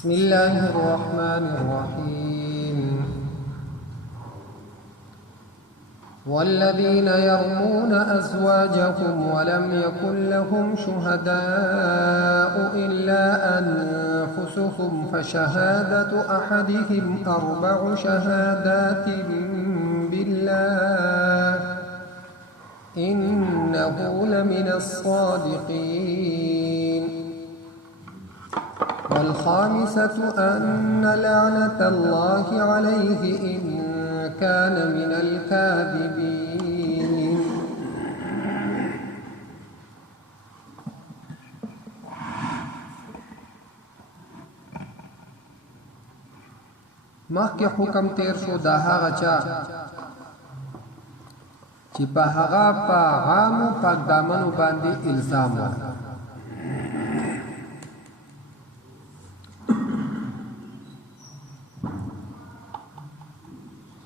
بسم الله الرحمن الرحيم والذين يرمون أزواجهم ولم يكن لهم شهداء إلا أنفسهم فشهادة أحدهم 4 شهادات بالله إنه لمن الصادقين والخامسة أن لعنة الله عليه إن كان من الكاذبين مخکې حکم تیر شو دا هغه چا چې په هغه په عامو پاک دامنو باندې الزام ورکړ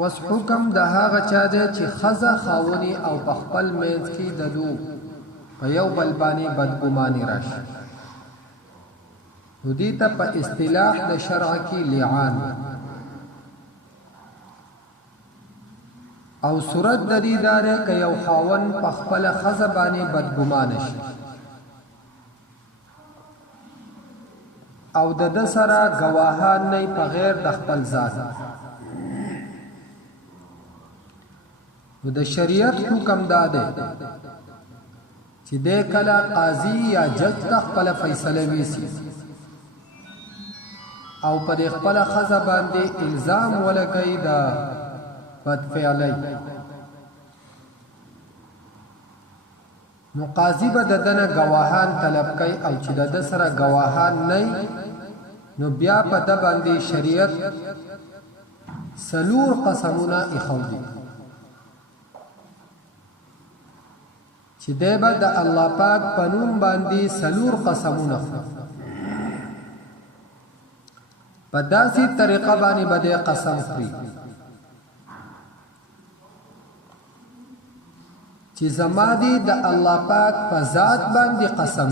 وس حکم د هغه چا دی چې ښځه خاوني او په خپل منځ کې د دو په یو بل باندې بدګماني راشي نو دې ته په اصطلاح د شرع کې لعان او صورت د دې داره که یو خاون په خپل ښځه باندې بدګمان شي او د سره گواهان نه په غیر د خپل ذات د شریعت حکم داده چې د کله قاضي یا جج د خپل فیصله ویسي او پر خپل خزه باندې الزام ولګي دا بدفعلی نو قاضي به دنه گواهان طلب کوي او چې د سره گواهان نه نو بیا په د باندې شریعت سلور قسمونه اخودي چې دیبا د الله پاک پنوم باندې سلور قسمونه په داسې طریقه باندې بده قسم خوري چې زما دی د الله پاک په ذات باندې قسم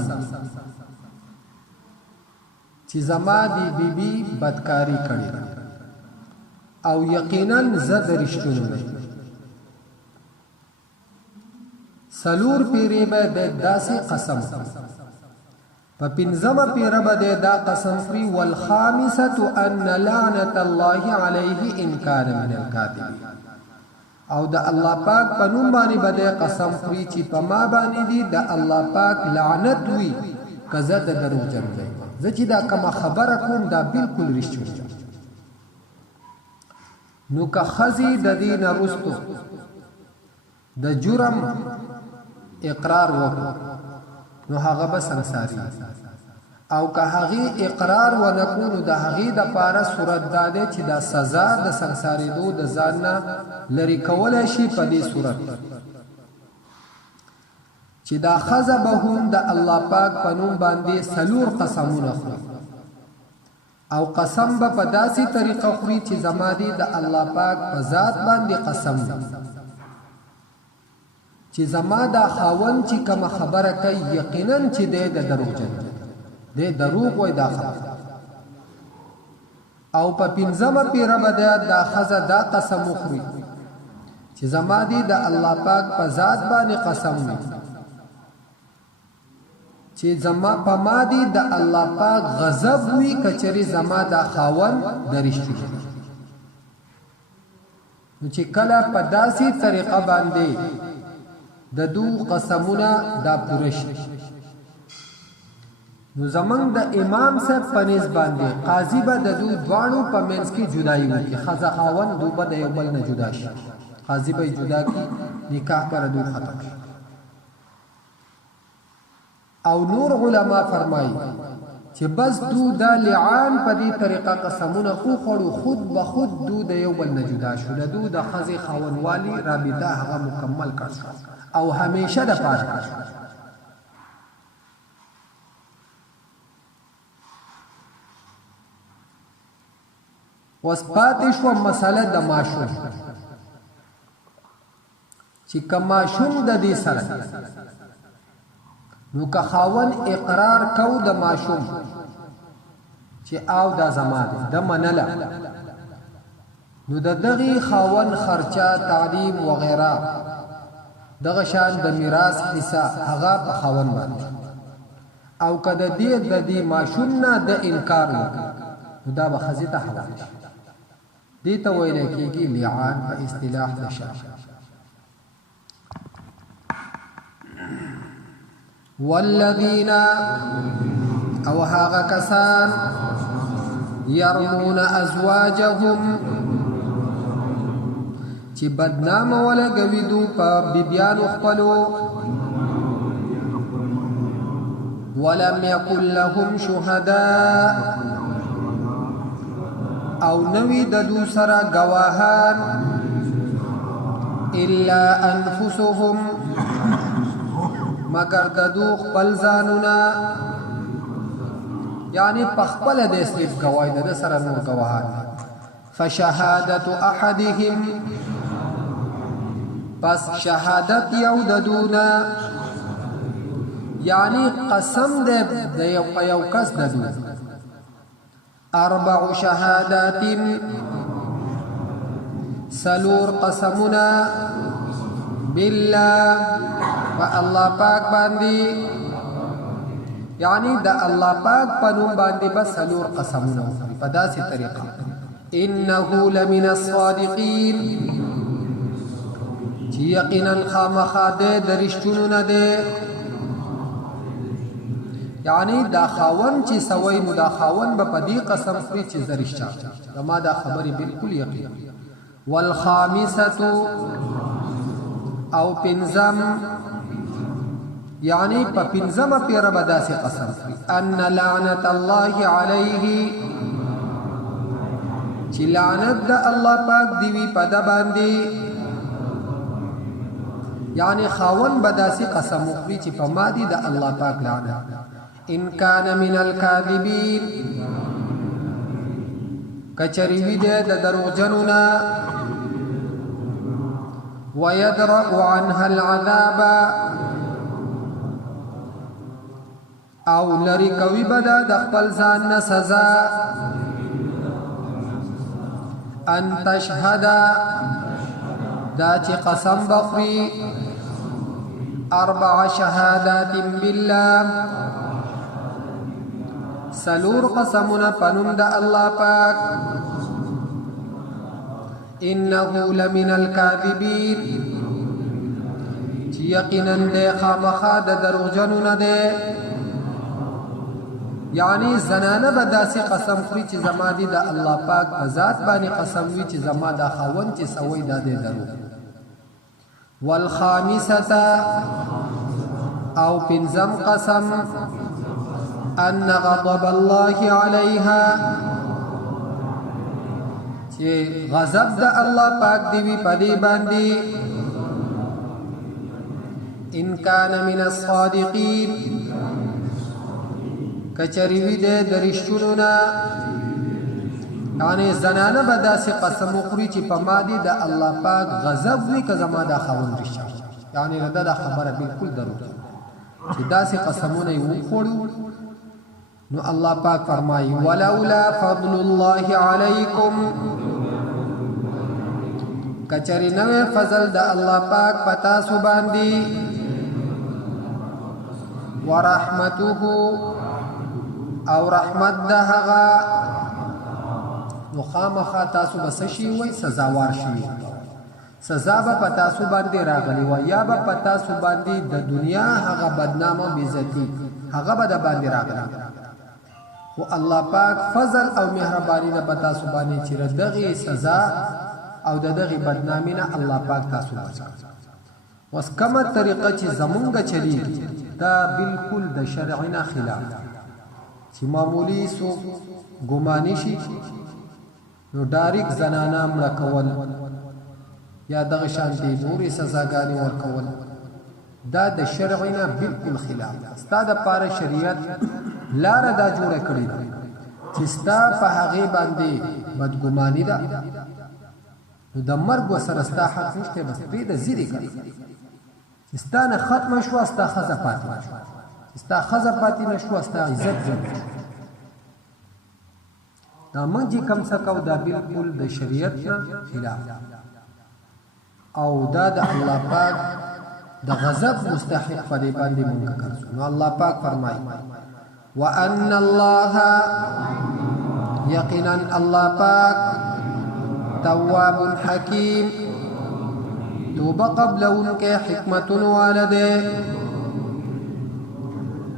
چې زما دی بیبي بدکاری کړي او یقینا زد رښتونه سلور پیری به د داسې قسم په پنځمه پیره به دا قسم فری والخامسه ان لعنت الله عليه ان كان من الكاذبين او د الله پاک په نوم باندې به قسم فری چې په ما باندې دی د الله پاک لعنت وي کزه د دروغجن دی چې دا کومه خبره کوم دا بالکل رښتیا نو که خزي د دین رستو د جرم اقرار وکړو نو هغه به سنساری او که هغه اقرار ونکونو د هغه د پاره صورت داده چې دا سزا د سنساری دو د ځان نه لري کولای شي په دې صورت چې دا خزه به هم د الله پاک په نوم باندې سلور قسمونه خوري او قسم به په داسې طریقه خوري چې زما دی د الله پاک په ذات باندې قسم چې زما دا خاون چې کوم خبره کوي یقینا چې د دروغجن دی دروغ وای دا خبره او په پنځمه پیره به دا خزه دا قسم مخري چې زما دی د الله پاک په ذات باندې قسم وي چې زما په ما دی د الله پاک غضب وي کچري زما دا خاون درشتي نو چې کله په داسې طریقه باندې د دو قسمونه دا پورش نو زمنګ د امام صاحب پنځ باندې قاضي به د دو دوانو په منځ کې جدایي وکړي خزه خاون دو به د یو بل نه جدا شي قاضي به جدا کی نکاح پر دو ختم او نور علما فرمایي چې بس دو دا لعان په دې طریقه قسمونه خو خړو خود به خود دو د یو بل نه جدا شو د دو د خزه خاون والی رابطه هغه مکمل کړ او همیشه د پاره کړ وسپاتې شو مسله د ماشوم چې کماشوم د دې سره نو که خاون اقرار کو د ماشوم چې او دا زما دی د منله نو د دغه خاون خرچه تعلیم وغیرہ دغه شان د میراث حصہ هغه په خاون باندې او کده دې ماشوم نه د انکار وکړي دا به ښځې ته حواله شي دې ته ویل کېږي لعان په اصطلاح د شرع والذین او هغه کسان يرمون ازواجهم چې بدنام ولګوي دو په بیبیانو خپلو ولم يكن لهم شهداء او نوی د دو سره گواهان الا انفسهم مگر د دو خپل ځانونه یعنی پخپل د صرف گواهی د سره نور گواهان فشهادت احدهم پس شهادت یو د دونا یعنی قسم د یو کس د دو 4 شهادات سلور قسمنا بالله والله پاک باندې یعنی د الله پاک په نوم باندې بس سلور قسمونه په داسې طریقه انه لمن الصادقین چې یقینا خامخا د رښتونو نه ده یعنی دا خاون چې سوي نو دا خاون به په دې قسم خوري چې زرشتہ زما دا خبري بالکل یقین والخامسه او پنځم یعنی په پنځمه پیره به داسې قسم خوري ان لعنت الله علیه چې لعنت د الله پاک دی وی په د باندې یعنی خاون به داسې قسم خوري چې په ما دي د الله پاک لعنت ان کان من الکاذبین کچری وی د دروغجنونا ويدرأ عنها العذاب او لری کوي بدا د خپل ځان نه سزا ان تشهد دا چې قسم بخري 4 شهادات بالله سلور قسمنا پنوم د الله پاک انه لمن الكاذبين چې یقینا د خامخا د دروغجنو نه ده یعنی زنانه به داسې قسم خوري چې زما دي د الله پاک په ذات باندې قسم وي چې زما د خاوند چې سوي د دې درو والخامسه او پنځم قسم ان غضب الله عليها چې غضب د الله پاک دی وی پدی باندې ان کان من الصادقین کچری وی د درشتونو یعنی زنانه به داسې قسم وخوري چې په ما دي د الله پاک غضب وی که زما د خاوند رښتیا یعنی دا خبره بالکل درو چې داسې قسمونه یې وخورو نو الله پاک فرمایي ولولا فضل الله علیکم کچری نو فضل د الله پاک پتا سو باندې ورحمته او رحمت دهغه مخامخه تاسو بس شي وي سزاوار شي سزا به پتا سو باندې راغلی و یا به پتا سو باندې د دنیا هغه بدنامه بیزتی هغه به د باندې راغلی و الله پاک فضل او مهرباني نه پتا سو باندې چې دغه سزا او دغه بدنامي نه الله پاک تاسو بچا وس کومه طریقه چې زمونږ چلی دا بالکل د شرعنا خلاف چې معمولی سو ګماني شي نو ډایرک زنانه مړه کول یا دغه شان دي نورې سزاګانې ورکول دا د شرعنا بالکل خلاف ستاده پاره شریعت لار دا جوړه کړی چې ستا په هغه باندې بدګماني ده نو د مرګ وسره ستا حق نشته بس پرې د زیری کړی ستانه ختم شو ستا خزه پاتې شو ستا خزه پاتې نشو ستا عزت زړه دا موږ چې کوم څه کوو دا بالکل د شریعت نه خلاف او دا د الله پاک د غضب مستحق په دې باندې مونږ ګرځو. نو الله پاک فرمایي وان الله یقینا الله پاک تواب حکیم توبه قبلون کې حکمت والده،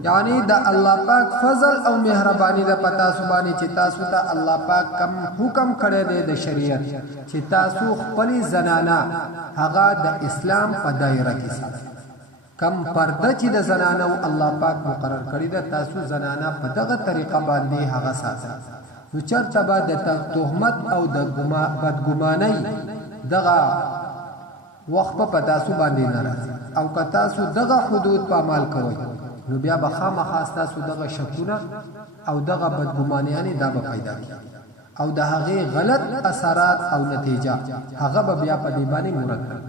یعنی دا الله پاک فضل او مهربانی دا پتا سبانی چې تاسو ته الله پاک کم حکم کړی دی د شریعت چې تاسو خپل زنانا هغه د اسلام په دایره کې ساتئ. کم پرده چې د زنانو الله پاک مقرر کړی ده تاسو زنانا په دغه طریقه باندې هغه ساتئ. نو چرته به د تهمت او د بدګمانۍ دغه وخت په تاسو باندې نه راځي او که تاسو دغه حدود په عمل کوئ نو بیا به خامخا ستاسو دغه شکونه او دغه بدګمانیانې دا به پیدا کېږي او د هغې غلط اثرات او نتیجه هغه به بیا په دې باندې مرتب